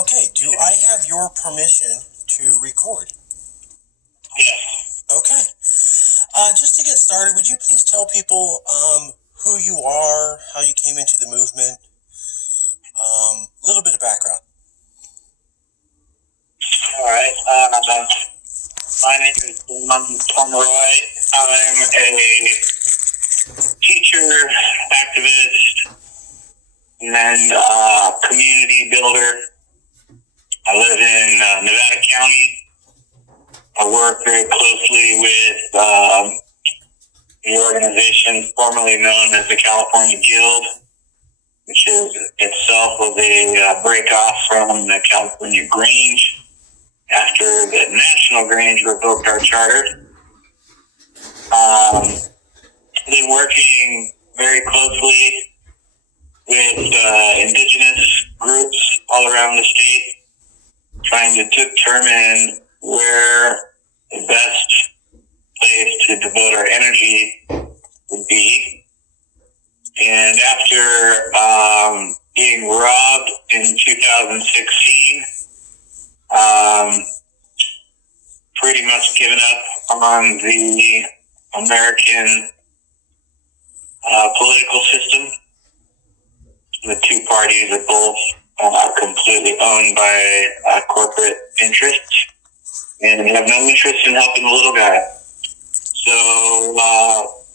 Okay, do I have your permission to record? Yes. Okay. Just to get started, would you please tell people who you are, how you came into the movement, a little bit of background. All right. My name is John Pomeroy. I'm a teacher, activist, and community builder. I live in Nevada County. I work very closely with the organization formerly known as the California Guild, which is itself was a break-off from the California Grange after the National Grange revoked our charter. Been working very closely with indigenous groups all around the state, trying to determine where the best place to devote our energy would be. And after being robbed in 2016, pretty much given up on the American political system. The two parties are both completely owned by corporate interests and have no interest in helping the little guy. So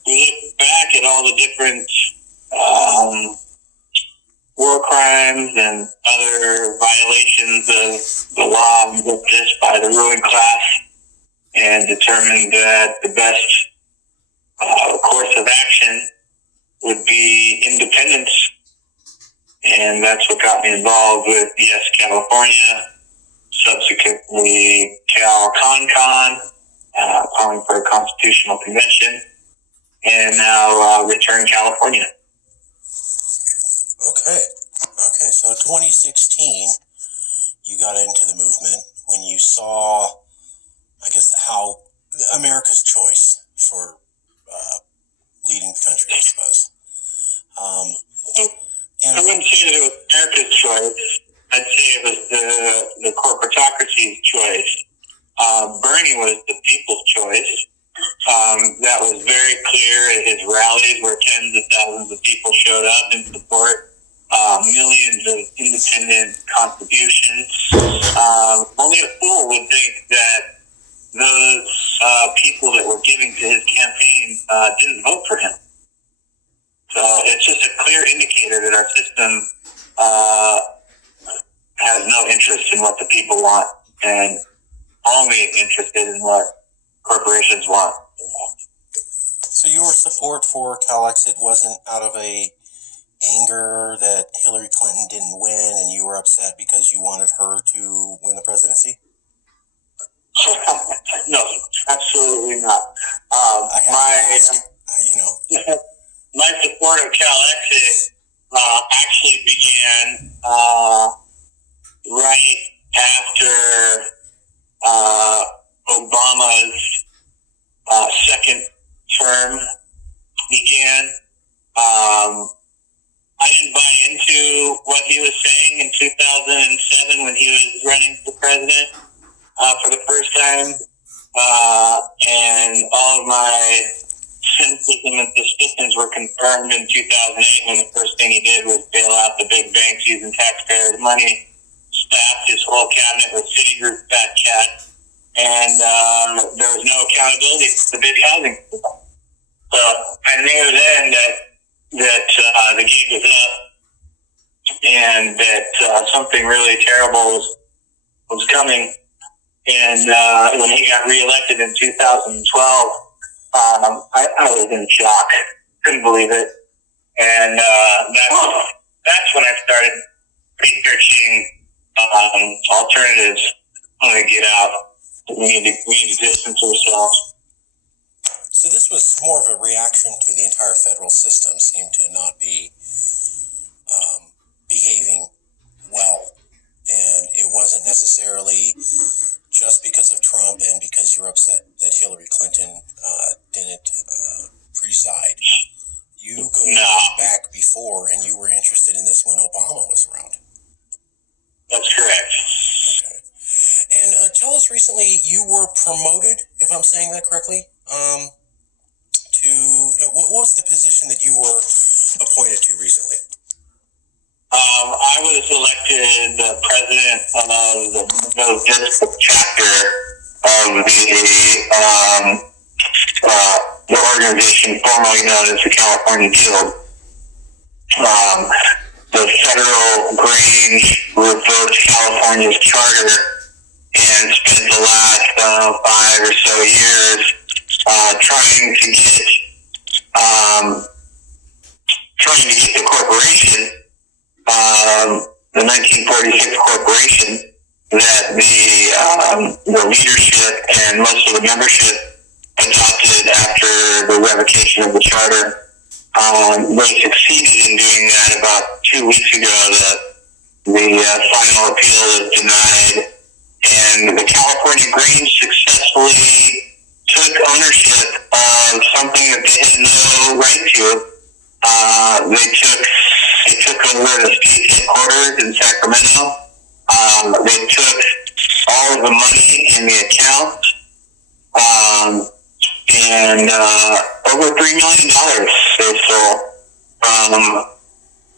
we look back at all the different war crimes and other violations of the law and justice by the ruling class and determined that the best course of action would be independence. And that's what got me involved with Yes California, subsequently CALEXIT CON, calling for a constitutional convention, and now Return California. Okay, so 2016, you got into the movement when you saw, I guess, how America's choice for leading the country, I suppose. I wouldn't say that it was America's choice. I'd say it was the corporatocracy's choice. Bernie was the people's choice. That was very clear at his rallies where tens of thousands of people showed up in support. Millions of independent contributions. Only a fool would think that those people that were giving to his campaign didn't vote for him. So it's just a clear indicator that our system has no interest in what the people want and only interested in what corporations want. So your support for CALEXIT wasn't out of a anger that Hillary Clinton didn't win and you were upset because you wanted her to win the presidency? No, absolutely not. My support of CALEXIT actually began right after Obama's second term began. I didn't buy into what he was saying in 2007 when he was running for president for the first time. And all of my cynicism and suspicions were confirmed in 2008 when the first thing he did was bail out the big banks using taxpayers' money, staffed his whole cabinet with Citigroup fat cat, and there was no accountability for the big housing. So I knew then that the gig was up and that something really terrible was coming. And when he got reelected in 2012, I was in shock. Couldn't believe it. And that's when I started researching alternatives. How to get out. We need to distance ourselves. So this was more of a reaction to the entire federal system seemed to not be behaving well. And it wasn't necessarily just because of Trump and because you're upset that Hillary Clinton didn't preside. You go back before and you were interested in this when Obama was around. That's correct. most recently you were promoted, if I'm saying that correctly, to what was the position that you were appointed to recently? I was elected the president of the district chapter of the organization formerly known as the California Guild. The federal Grange revoked California's charter and spent the last 5 or so years trying to get the corporation, the 1946 corporation, that the leadership and most of the membership adopted after the revocation of the charter. They succeeded in doing that about 2 weeks ago. The final appeal was denied, and the California Grange successfully took ownership of something that they had no right to. They took over the state headquarters in Sacramento. They took all of the money in the account, and over $3 million they stole from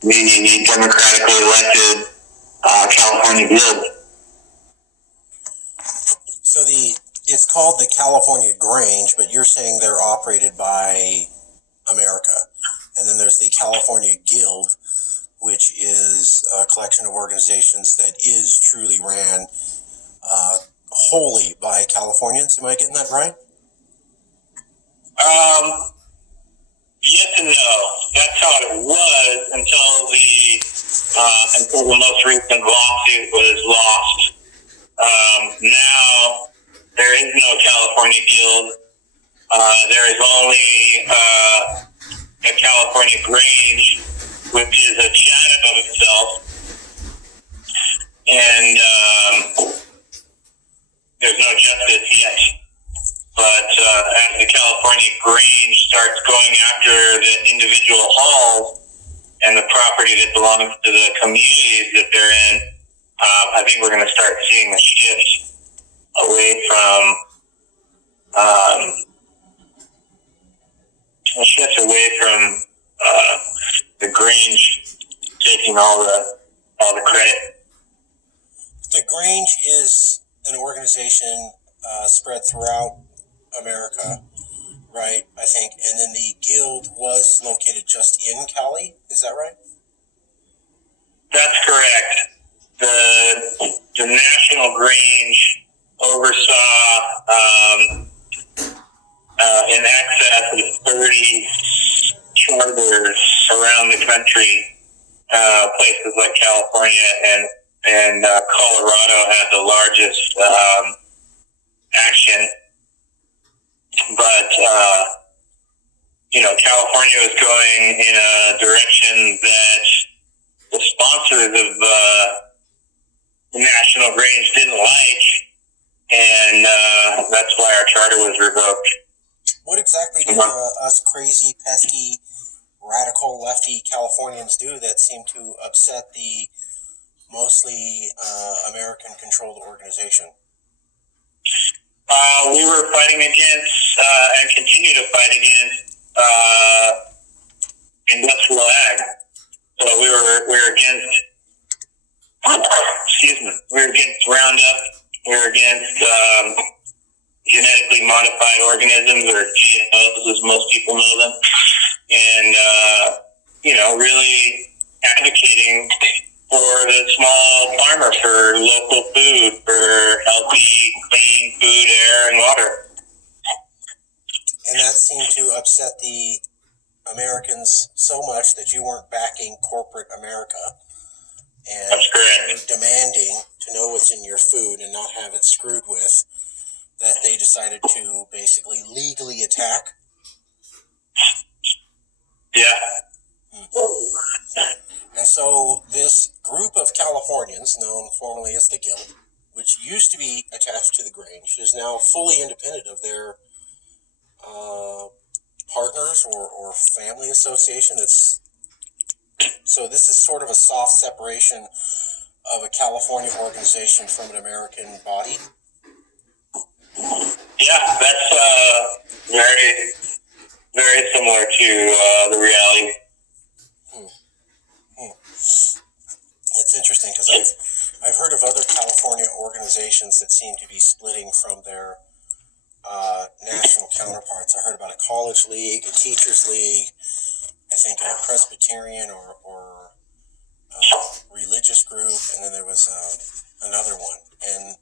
the democratically elected California Guild. So it's called the California Grange, but you're saying they're operated by America. And then there's the California Guild, which is a collection of organizations that is truly ran wholly by Californians. Am I getting that right? Yes and no. That's how it was until the most recent lawsuit was lost. Now there is no California Guild. There is only a California Grange, which is a channel of itself, and there's no justice yet. But as the California Grange starts going after the individual halls and the property that belongs to the communities that they're in, I think we're going to start seeing a shift away from the Grange taking all the credit. The Grange is an organization spread throughout America, right? I think, and then the Guild was located just in Cali. Is that right? That's correct. The National Grange oversaw in excess of 30 charters around the country, places like California and Colorado had the largest action. But California was going in a direction that the sponsors of the National Grange didn't like, and that's why our charter was revoked. What exactly do us crazy, pesky, radical, lefty Californians do that seem to upset the mostly American-controlled organization? We were fighting against and continue to fight against industrial ag. So we were against. We were against Roundup. We were against genetically modified organisms, or GMOs, as most people know them, and really advocating for the small farmer, for local food, for healthy, clean food, air, and water. And that seemed to upset the Americans so much that you weren't backing corporate America and That's correct. demanding to know what's in your food and not have it screwed with, that they decided to basically legally attack. Yeah. And so this group of Californians, known formerly as the Guild, which used to be attached to the Grange, is now fully independent of their partners or family association. So this is sort of a soft separation of a California organization from an American body. Yeah, that's very, very similar to the reality. It's interesting because I've heard of other California organizations that seem to be splitting from their national counterparts. I heard about a college league, a teachers league, I think a Presbyterian or religious group, and then there was another one. And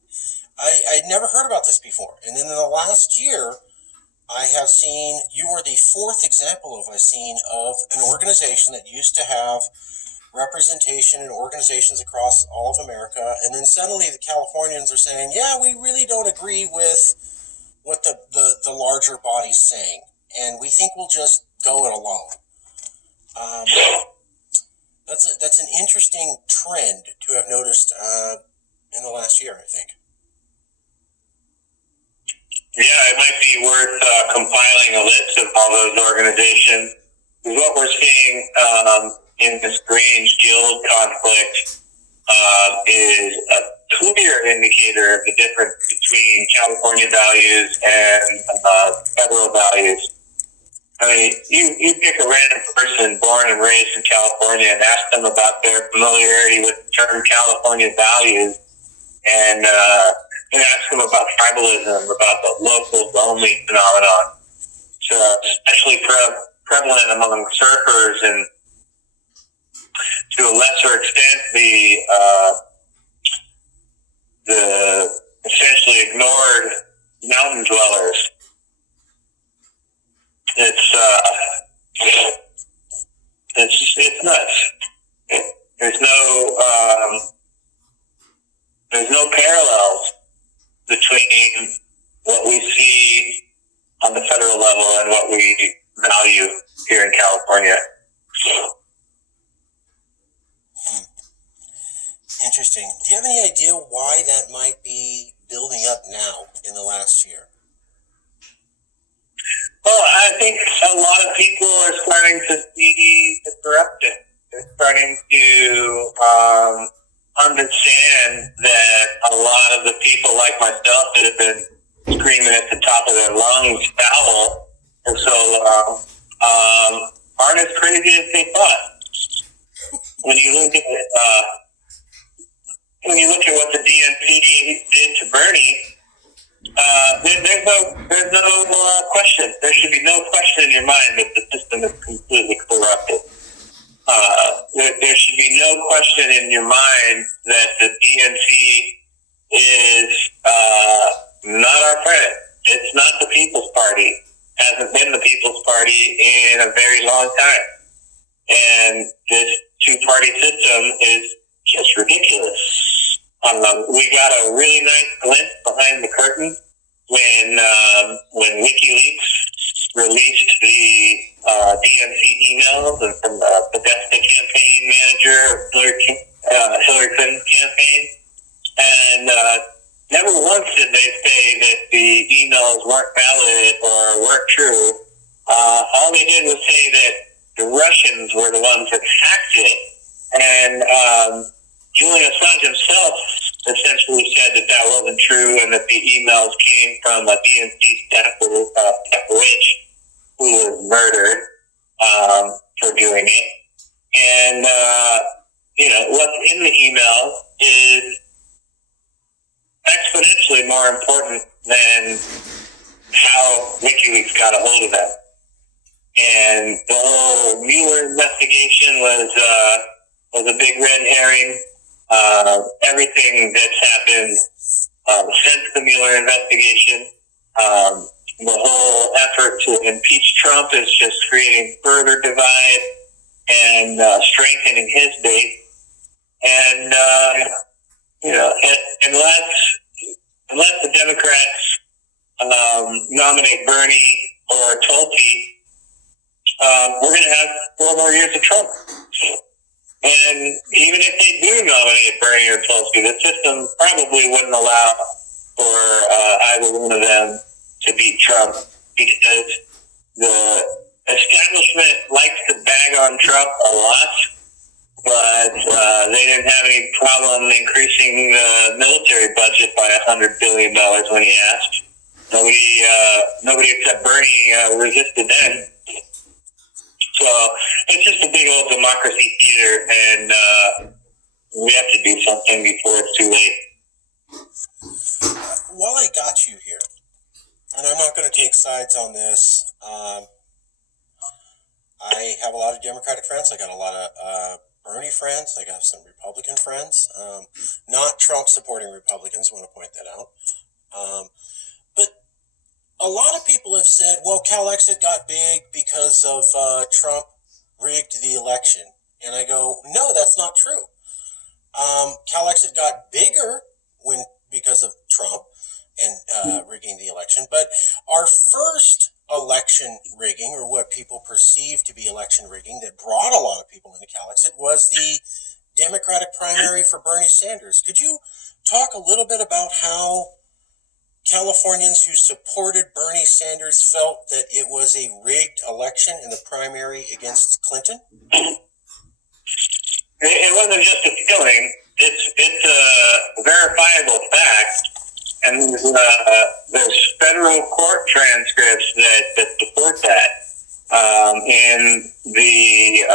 I'd never heard about this before. And then in the last year, I have seen, you are the fourth example I've seen of an organization that used to have representation in organizations across all of America, and then suddenly the Californians are saying, yeah, we really don't agree with what the larger body's saying, and we think we'll just go it alone. That's an interesting trend to have noticed in the last year, I think. Yeah, it might be worth compiling a list of all those organizations. Because what we're seeing in this Grange Guild conflict is a clear indicator of the difference between California values and federal values. I mean, you pick a random person born and raised in California and ask them about their familiarity with the term California values, and ask them about tribalism, about the locals only phenomenon. So especially prevalent among surfers and to a lesser extent the essentially ignored mountain dwellers. It's nuts. There's no parallels between what we see on the federal level and what we value here in California. Interesting. Do you have any idea why that might be building up now in the last year? Well, I think a lot of people are starting to see the corruption. They're starting to understand that a lot of the people like myself that have been screaming at the top of their lungs foul for so long aren't as crazy as they thought. When you look at what the DNC did to Bernie, there's no question. There should be no question in your mind that the system is completely corrupted. There should be no question in your mind that the DNC is not our friend. It's not the People's Party. Hasn't been the People's Party in a very long time. And this two-party system is just ridiculous. We got a really nice glimpse behind the curtain when WikiLeaks released the DNC emails and from the Podesta campaign manager of Hillary Clinton's campaign. And never once did they say that the emails weren't valid or weren't true. All they did was say that the Russians were the ones that hacked it. And Julian Assange himself essentially said that that wasn't true and that the emails came from a DNC staffer, who was murdered for doing it. And, what's in the emails is exponentially more important than how WikiLeaks got a hold of them. And the whole Mueller investigation was a big red herring. Everything that's happened since the Mueller investigation, the whole effort to impeach Trump is just creating further divide and strengthening his base. And unless the Democrats nominate Bernie or Tulsi, we're going to have 4 more years of Trump. And even if they do nominate Bernie or Tulsi, the system probably wouldn't allow for either one of them to beat Trump, because the establishment likes to bag on Trump a lot, but they didn't have any problem increasing the military budget by $100 billion when he asked. Nobody except Bernie resisted then. So it's just a big old democracy theater, and we have to do something before it's too late. While I got you here, and I'm not going to take sides on this, I have a lot of Democratic friends. I got a lot of Bernie friends. I got some Republican friends. Not Trump-supporting Republicans, I want to point that out. But a lot of people have said, well, CALEXIT got big because of Trump rigged the election. And I go, no, that's not true. CALEXIT got bigger because of Trump and rigging the election. But our first election rigging, or what people perceive to be election rigging, that brought a lot of people into CALEXIT was the Democratic primary for Bernie Sanders. Could you talk a little bit about how Californians who supported Bernie Sanders felt that it was a rigged election in the primary against Clinton? It wasn't just a feeling. It's a verifiable fact, and there's federal court transcripts that support that. In the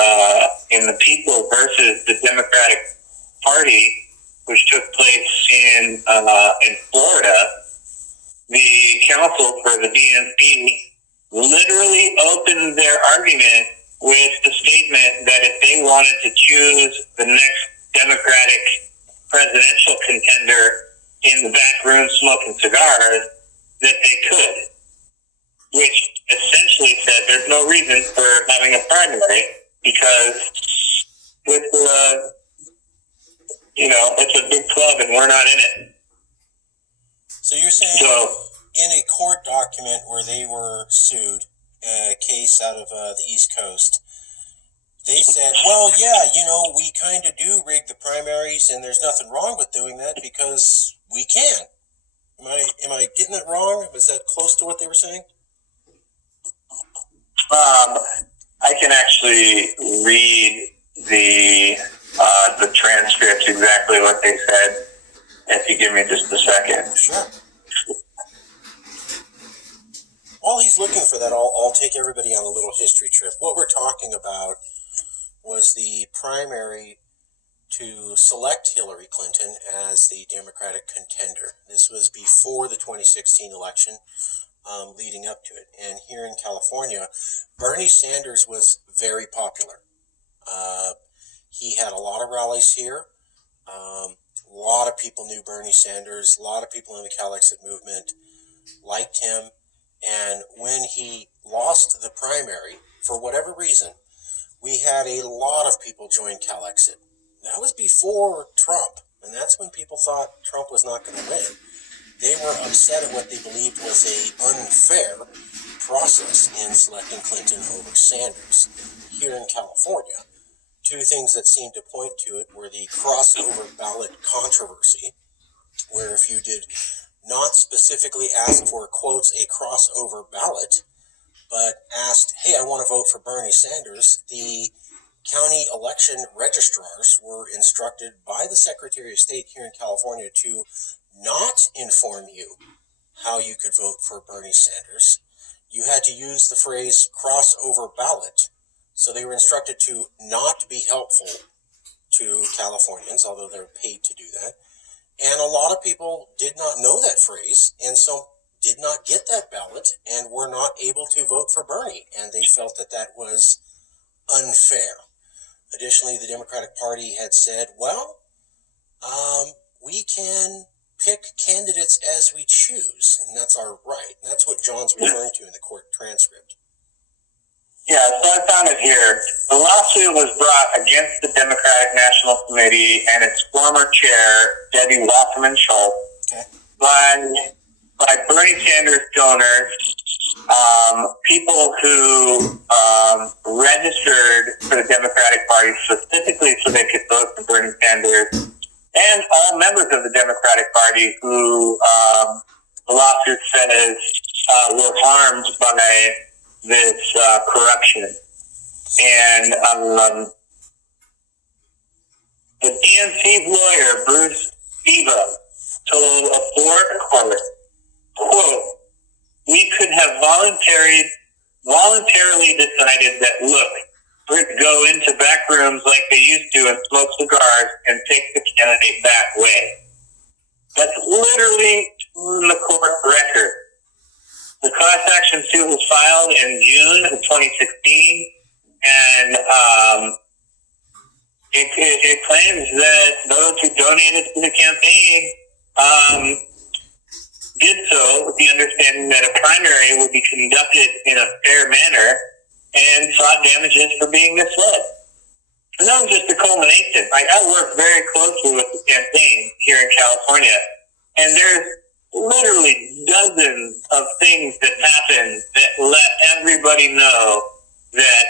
People versus the Democratic Party, which took place in Florida, the counsel for the DNC literally opened their argument with the statement that if they wanted to choose the next Democratic presidential contender in the back room smoking cigars, that they could, which essentially said there's no reason for having a primary because it's a big club and we're not in it. So you're saying in a court document where they were sued, a case out of the East Coast, they said, well, yeah, we kind of do rig the primaries and there's nothing wrong with doing that because we can. Am I getting that wrong? Was that close to what they were saying? I can actually read the transcripts exactly what they said if you give me just a second. Sure. While he's looking for that, I'll take everybody on a little history trip. What we're talking about was the primary to select Hillary Clinton as the Democratic contender. This was before the 2016 election, leading up to it. And here in California, Bernie Sanders was very popular. He had a lot of rallies here. A lot of people knew Bernie Sanders. A lot of people in the CALEXIT movement liked him. And when he lost the primary, for whatever reason, we had a lot of people join CALEXIT. That was before Trump, and that's when people thought Trump was not going to win. They were upset at what they believed was an unfair process in selecting Clinton over Sanders. Here in California, two things that seemed to point to it were the crossover ballot controversy, where if you did not specifically ask for, quotes, a crossover ballot, but asked, hey, I want to vote for Bernie Sanders, the county election registrars were instructed by the Secretary of State here in California to not inform you how you could vote for Bernie Sanders. You had to use the phrase crossover ballot. So they were instructed to not be helpful to Californians, although they're paid to do that. And a lot of people did not know that phrase, and so did not get that ballot and were not able to vote for Bernie. And they felt that that was unfair. Additionally, the Democratic Party had said, well, we can pick candidates as we choose, and that's our right. And that's what John's referring to in the court transcript. Yeah, so I found it here. The lawsuit was brought against the Democratic National Committee and its former chair, Debbie Wasserman Schultz, by Bernie Sanders donors, people who registered for the Democratic Party specifically so they could vote for Bernie Sanders, and all members of the Democratic Party who the lawsuit says were harmed by this corruption. And the DNC lawyer, Bruce Eva, told a Florida court, quote, we could have voluntarily decided that, look, we're going to go into back rooms like they used to and smoke cigars and take the candidate back way. That's literally on the court record. The class action suit was filed in June of 2016, and it claims that those who donated to the campaign did so with the understanding that a primary would be conducted in a fair manner and sought damages for being misled. And that was just the culmination. I work very closely with the campaign here in California, and there's literally dozens of things that happened that let everybody know that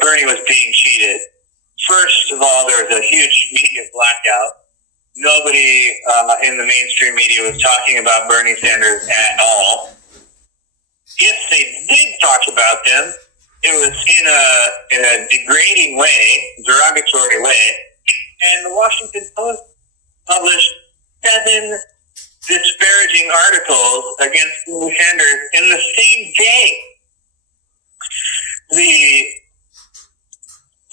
Bernie was being cheated. First of all, there was a huge media blackout. Nobody in the mainstream media was talking about Bernie Sanders at all. If they did talk about them, it was in a degrading way, derogatory way. And the Washington Post published 7 disparaging articles against Bernie Sanders in the same day. The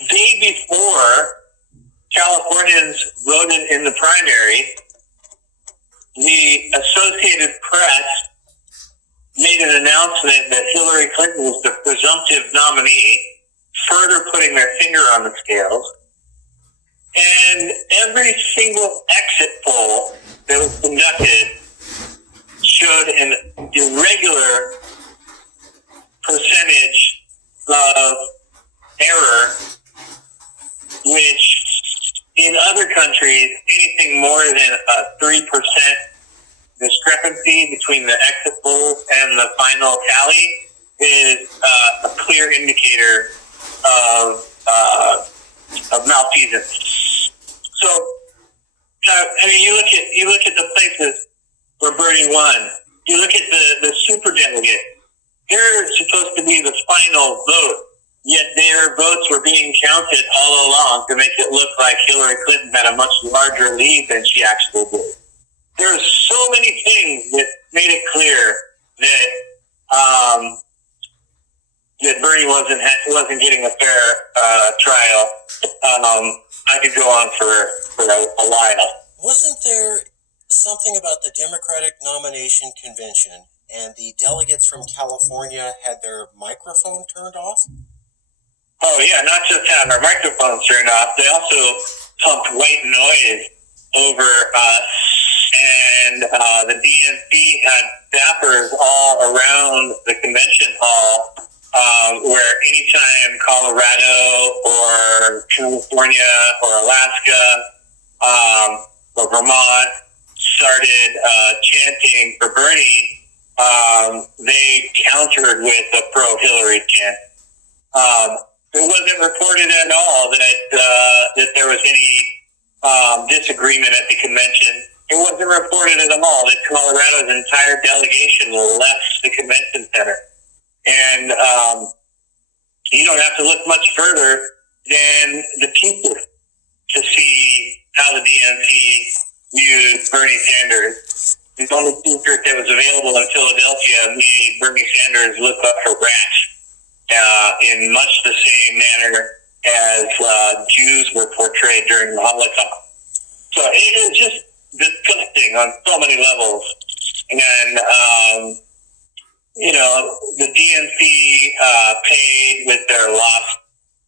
day before Californians voted in the primary, the Associated Press made an announcement that Hillary Clinton was the presumptive nominee, further putting their finger on the scales. And every single exit poll that was conducted showed an irregular percentage of error, which in other countries, anything more than a 3% discrepancy between the exit polls and the final tally is a clear indicator of malfeasance. So, you look at the places where Bernie won. You look at the superdelegate. They're supposed to be the final vote, yet their votes were being counted all along to make it look like Hillary Clinton had a much larger lead than she actually did. There's so many things that made it clear that that Bernie wasn't getting a fair trial. I could go on for a while. Wasn't there something about the Democratic nomination convention and the delegates from California had their microphone turned off? Oh yeah, not just had their microphones turned off, they also pumped white noise over us, and the DNC had staffers all around the convention hall, where anytime Colorado or California or Alaska or Vermont started chanting for Bernie, they countered with a pro-Hillary chant. It wasn't reported at all that there was any disagreement at the convention. It wasn't reported at all that Colorado's entire delegation left the convention center. And you don't have to look much further than the people to see how the DNC viewed Bernie Sanders. The only secret that was available in Philadelphia made Bernie Sanders look up for rats in much the same manner as Jews were portrayed during the Holocaust. So it is just disgusting on so many levels. And, the DNC paid with their loss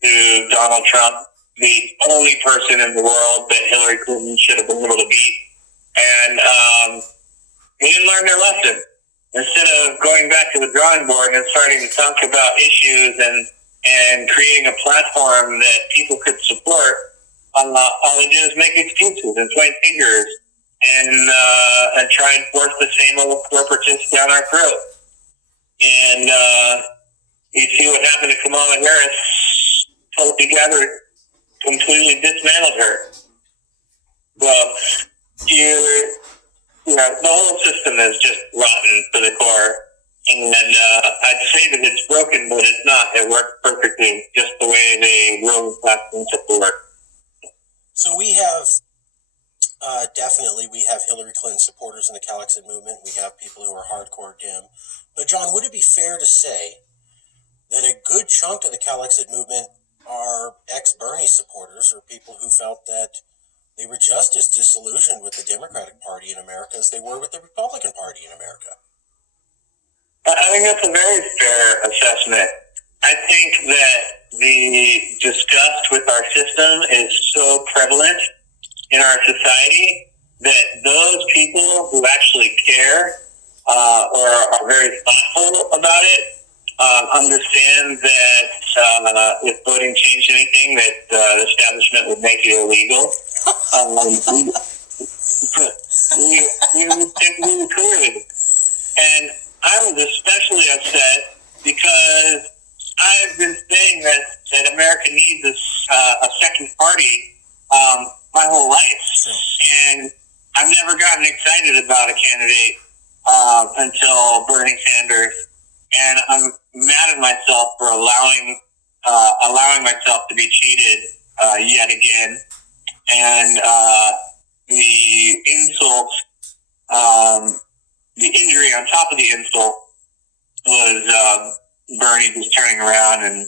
to Donald Trump, the only person in the world that Hillary Clinton should have been able to beat. And they didn't learn their lesson. Instead of going back to the drawing board and starting to talk about issues and creating a platform that people could support, all they do is make excuses and point fingers and try and force the same old corporatists down our throat. And you see what happened to Kamala Harris. Tulsi Gabbard completely dismantled her. Well, the whole system is just rotten to the core. And I'd say that it's broken, but it's not. It works perfectly, just the way they will platforms to work. So we have definitely we have Hillary Clinton supporters in the CALEXIT movement. We have people who are hardcore dim. But John, would it be fair to say that a good chunk of the CALEXIT movement are ex-Bernie supporters, or people who felt that they were just as disillusioned with the Democratic Party in America as they were with the Republican Party in America? I think that's a very fair assessment. I think that the disgust with our system is so prevalent in our society that those people who actually care or are very thoughtful about it understand that if voting changed anything, that the establishment would make it illegal. We would think really clearly. And I was especially upset because I've been saying that America needs a second party my whole life. Sure. And I've never gotten excited about a candidate until Bernie Sanders. And I'm mad at myself for allowing myself to be cheated yet again. And the insult, the injury on top of the insult was Bernie just turning around and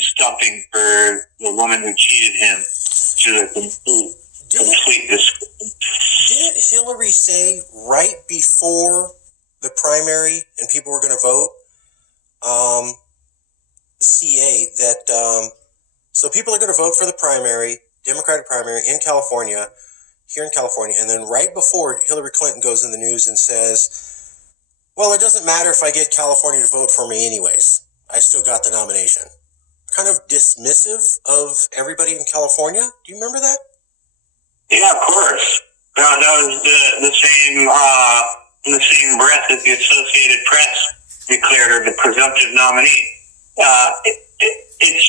stumping for the woman who cheated him to a complete disgrace. Didn't Hillary say right before the primary and people were going to vote, CA, that so people are going to vote for the primary, Democratic primary here in California, and then right before Hillary Clinton goes in the news and says, well, it doesn't matter if I get California to vote for me anyways. I still got the nomination. Kind of dismissive of everybody in California. Do you remember that? Yeah, of course. That was the same in the same breath as the Associated Press declared her the presumptive nominee. It's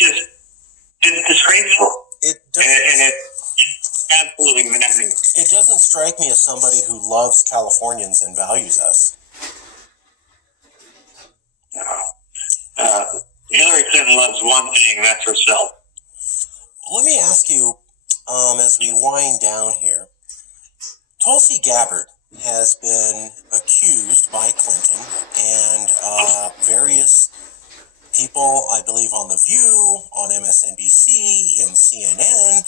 disgraceful. It doesn't, and it's absolutely maddening. It doesn't strike me as somebody who loves Californians and values us. Hillary Clinton loves one thing, and that's herself. Let me ask you, as we wind down here, Tulsi Gabbard has been accused by Clinton and various people, I believe on The View, on MSNBC, and CNN,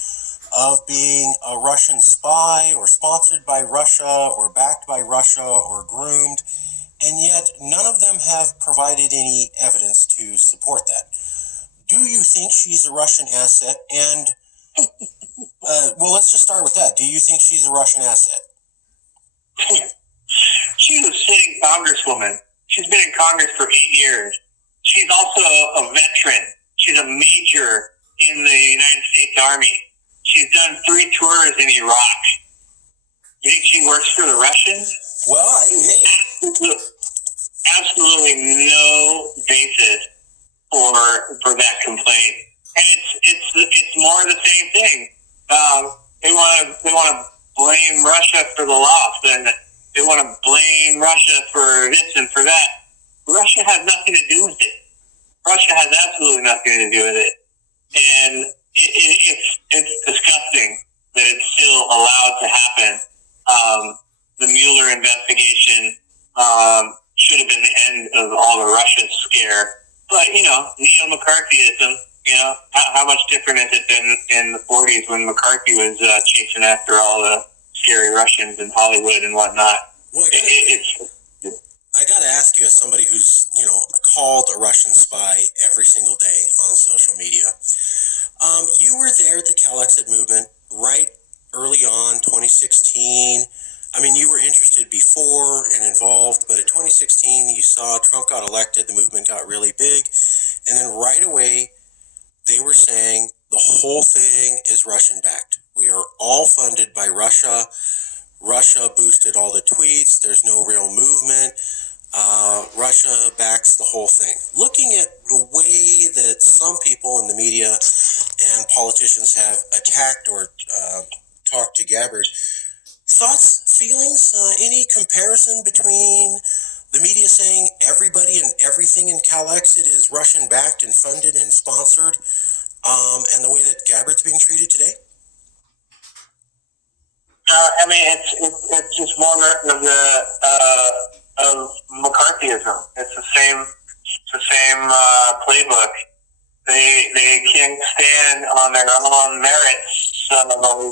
of being a Russian spy or sponsored by Russia or backed by Russia or groomed, and yet none of them have provided any evidence to support that. Do you think she's a Russian asset? And, well, let's just start with that. Do you think she's a Russian asset? She's a sitting congresswoman. She's been in Congress for 8 years. She's also a veteran. She's a major in the United States Army. She's done 3 tours in Iraq. You think she works for the Russians? Well, absolutely no basis for that complaint, and it's more of the same thing. They want to blame Russia for the loss, and they want to blame Russia for this and for that. Russia has nothing to do with it. Russia has absolutely nothing to do with it, and it's disgusting that it's still allowed to happen. The Mueller investigation should have been the end of all the Russia scare. But, neo-McCarthyism, how much different is it than in the 40s when McCarthy was chasing after all the scary Russians in Hollywood and whatnot? Well, I got to ask you, as somebody who's, called a Russian spy every single day on social media, you were there at the CALEXIT movement right early on, 2016. I mean, you were interested before and involved, but in 2016, you saw Trump got elected, the movement got really big, and then right away, they were saying the whole thing is Russian-backed. We are all funded by Russia. Russia boosted all the tweets. There's no real movement. Russia backs the whole thing. Looking at the way that some people in the media and politicians have attacked or talked to Gabbard, thoughts, feelings, any comparison between the media saying everybody and everything in CALEXIT is Russian-backed and funded and sponsored, and the way that Gabbard's being treated today? I mean, it's just more of of McCarthyism. It's the same playbook. They can't stand on their own merits, so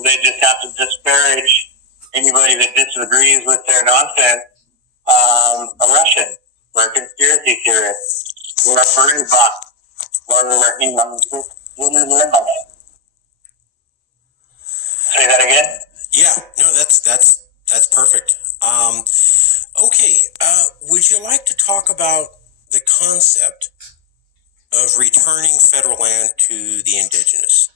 they just have to disparage anybody that disagrees with their nonsense. A Russian, or a conspiracy theorist, or a Bernie bot, or say that again. Yeah, no, that's perfect. Okay, would you like to talk about the concept of returning federal land to the indigenous?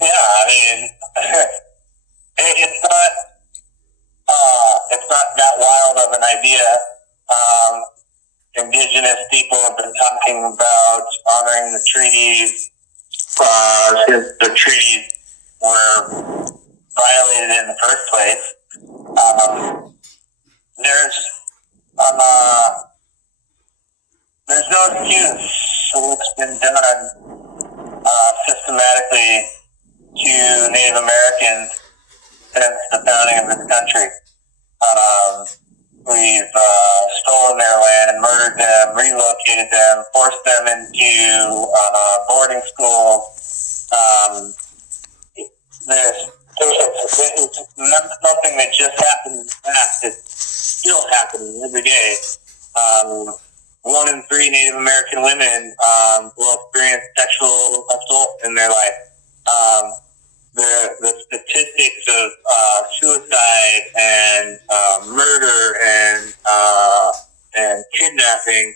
Yeah, I mean, it's not that wild of an idea. Indigenous people have been talking about honoring the treaties since the treaties were violated in the first place. There's no excuse for what's been done systematically to Native Americans since the founding of this country. We've stolen their land, murdered them, relocated them, forced them into boarding school. It's not something that just happened in the past. It's still happening every day. 1 in 3 Native American women will experience sexual assault in their life. The statistics of suicide and murder and kidnapping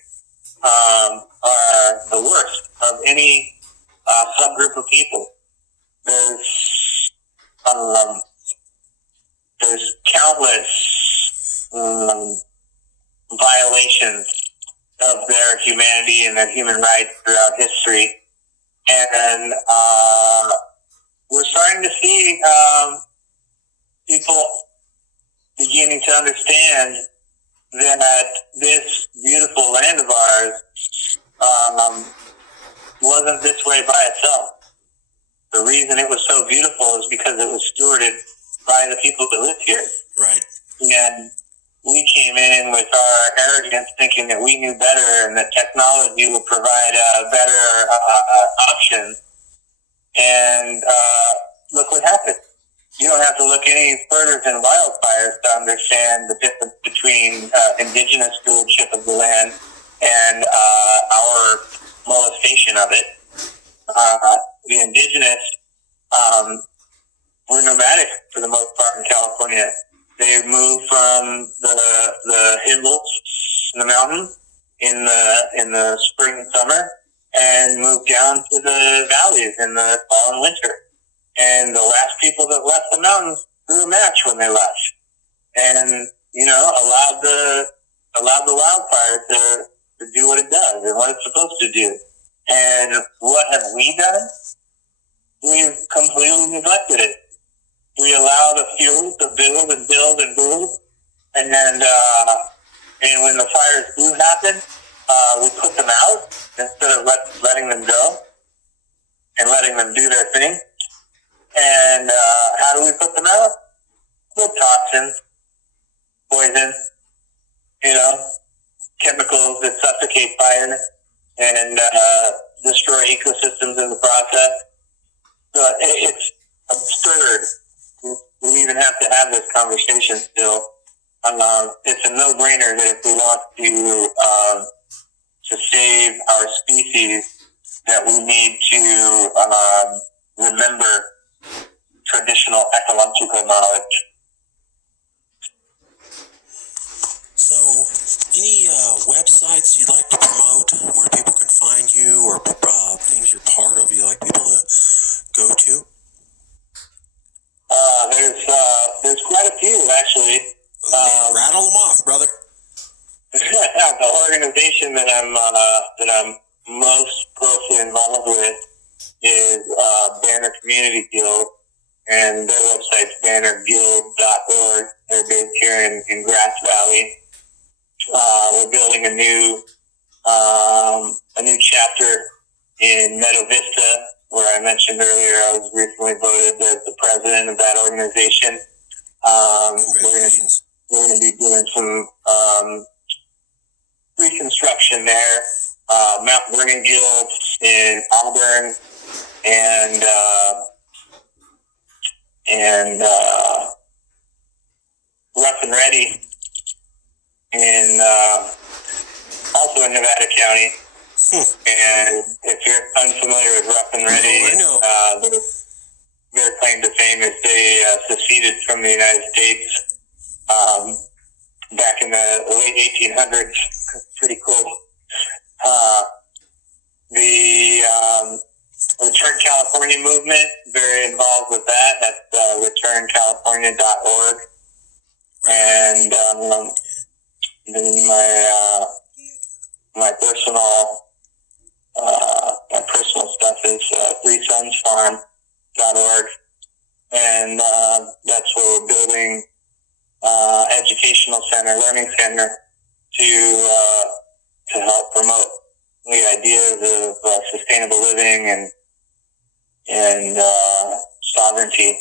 are the worst of any subgroup of people. There's countless violations of their humanity and their human rights throughout history, and we're starting to see people beginning to understand that this beautiful land of ours wasn't this way by itself. The reason it was so beautiful is because it was stewarded by the people that lived here. Right. And we came in with our arrogance thinking that we knew better and that technology would provide a better option. And look what happened. You don't have to look any further than wildfires to understand the difference between indigenous stewardship of the land and our molestation of it. The indigenous were nomadic for the most part in California. They moved from the hills in the mountains in the spring and summer, and moved down to the valleys in the fall and winter. And the last people that left the mountains threw a match when they left, and allowed the wildfire to do what it does and what it's supposed to do. And what have we done? We've completely neglected it. We allow the fuel to build and build and build, and then and when the fires do happen, we put them out instead of letting them go and letting them do their thing. And how do we put them out? With toxins, poison, chemicals that suffocate fire and destroy ecosystems in the process. So it's absurd. We even have to have this conversation still. It's a no-brainer that if we want to save our species, that we need to remember traditional ecological knowledge. So, any websites you'd like to promote where people can find you, or things you're part of you'd like people to go to? There's quite a few, actually. Rattle them off, brother. The organization that I'm most closely involved with is Banner Community Guild, and their website's bannerguild.org. They're based here in Grass Valley. We're building a new chapter in Meadow Vista, where I mentioned earlier I was recently voted as the president of that organization. Congratulations. We're going to be doing some reconstruction there. Mount Vernon Guild in Auburn and Rough and Ready in also in Nevada County. And if you're unfamiliar with Rough and Ready, their claim to fame is they seceded from the United States back in the late 1800s. Pretty cool. The Return California movement, very involved with that. That's returncalifornia.org. And then my personal stuff is threesonsfarm.org. And that's where we're building educational center, learning center to help promote the ideas of sustainable living and sovereignty